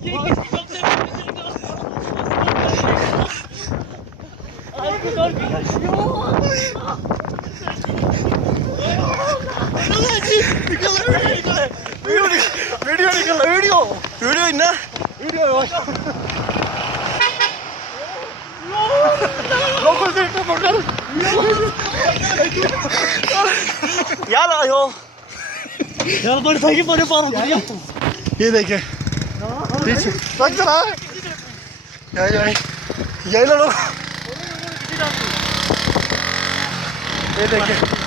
ये किसकी सबसे आपको डर भी वीडियो निकल वीडियो वीडियो इन्ना वीडियो लोकल से पकड़ यार आयो यार बड़े भाई बड़े पार ये देखिए पीछे लग चला यही लो ये देखिए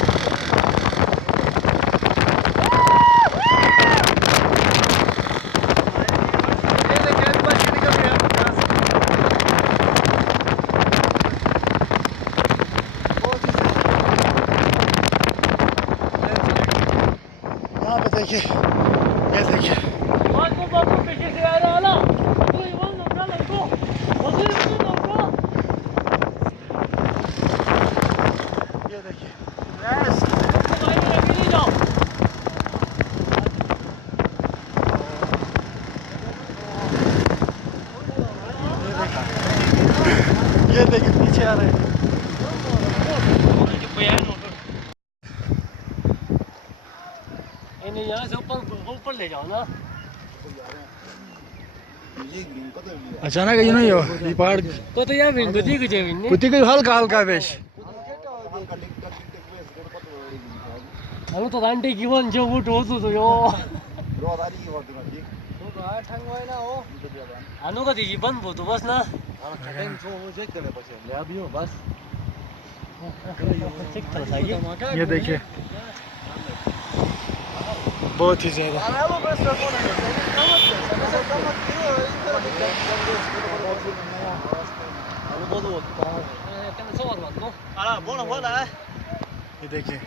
देखिए ये देखिए बाबू बाबू पीछे से आ रहा है तू इवन लगा लड़को बस लड़को ये देखिए यस भाई अभी नहीं जाओ ये देखिए पीछे आ रहे हैं इन्हें यहाँ से ऊपर ले जाओ ना अचानक ये नहीं हो ये पहाड़ तो यार विंगती कुछ है विन्नी कुछ हल्का हल्का वेश अरे तो रांटे गिवन जो वो टोसो तो यो 아노 가 되지 번 보도 봤나? ये देखिए बहुत ही ज्यादा ये देखिए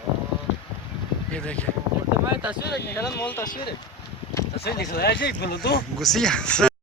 ये देखिए मैं तस्वीर निकालन मोल तस्वीर तस्वीर निकाला ऐसे ही बोलो तो गुस्सिया